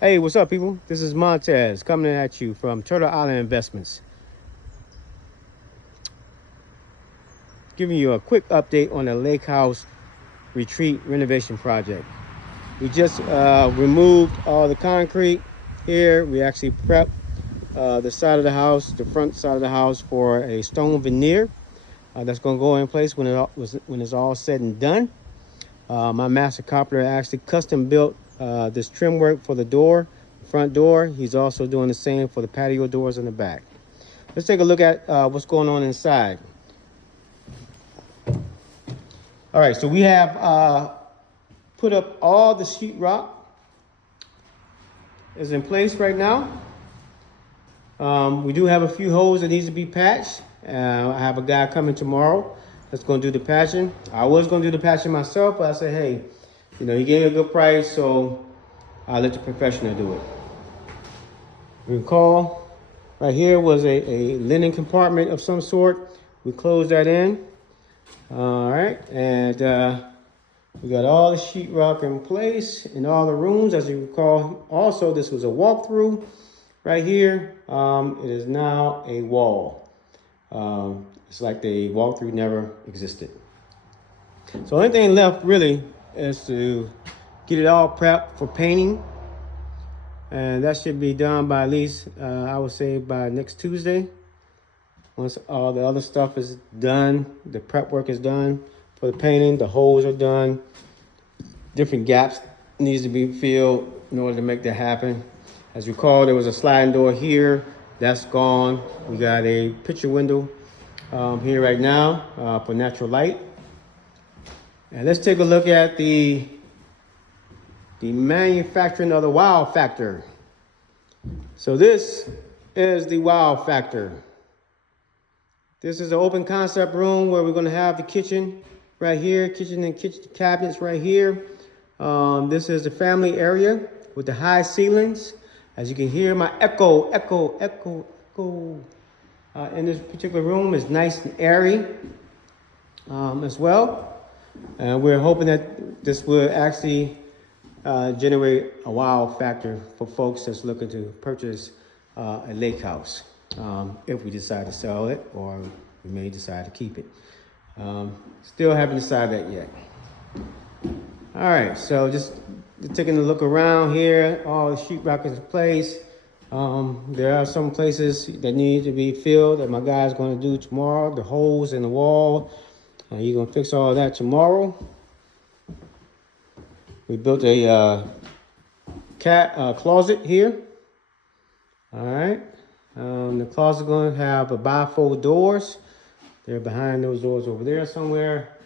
Hey, what's up, people? This is Montez coming at you from Turtle Island Investments. Giving you a quick update on the Lake House Retreat renovation project. We just removed all the concrete here. We actually prepped the side of the house, the front side of the house, for a stone veneer that's going to go in place when it's all said and done. My master carpenter actually custom built this trim work for the door, front door. He's also doing the same for the patio doors in the back. Let's take a look at what's going on inside. All right, so we have put up all the sheetrock is in place right now. We do have a few holes that needs to be patched. I have a guy coming tomorrow that's going to do the patching. I was going to do the patching myself, but I said, hey, you know, he gave me a good price, so I'll let the professional do it. Recall, right here was a linen compartment of some sort. We closed that in. All right, and we got all the sheetrock in place in all the rooms. As you recall, also this was a walkthrough right here. It is now a wall. It's like the walkthrough never existed. So the only thing left really is to get it all prepped for painting. And that should be done by at least, I would say, by next Tuesday. Once all the other stuff is done, the prep work is done for the painting, the holes are done, different gaps needs to be filled in order to make that happen. As you recall, there was a sliding door here. That's gone. We got a picture window here right now for natural light. And let's take a look at the manufacturing of the wow factor. So this is the wow factor. This is an open concept room where we're going to have the kitchen right here, kitchen and kitchen cabinets right here. This is the family area with the high ceilings. As you can hear, my echo in this particular room is nice and airy as well. And we're hoping that this will actually generate a wow factor for folks that's looking to purchase a lake house. If we decide to sell it, or we may decide to keep it. Still haven't decided that yet. All right, so just taking a look around here, all the sheetrock is in place. There are some places that need to be filled that my guy's going to do tomorrow, the holes in the wall. He's going to fix all that tomorrow. We built a closet here. All right. The closet is going to have a bifold doors. They're behind those doors over there somewhere.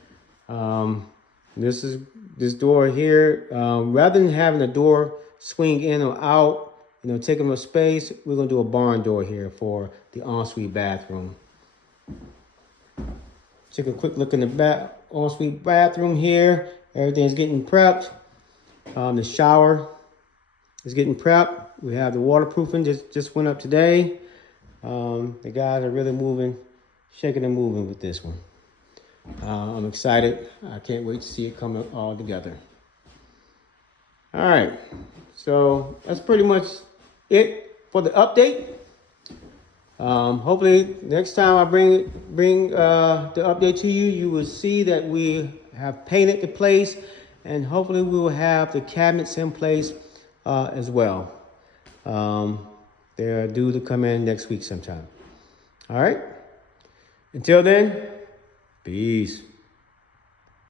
This door here. Rather than having the door swing in or out, you know, taking up space, we're going to do a barn door here for the ensuite bathroom. Take a quick look in the ensuite bathroom here. Everything's getting prepped. The shower is getting prepped. We have the waterproofing just went up today. The guys are really moving, shaking and moving with this one. I'm excited. I can't wait to see it come all together. All right, so that's pretty much it for the update. Hopefully next time I bring the update to you, you will see that we have painted the place, and hopefully we will have the cabinets in place as well. They're due to come in next week sometime. All right. Until then, peace.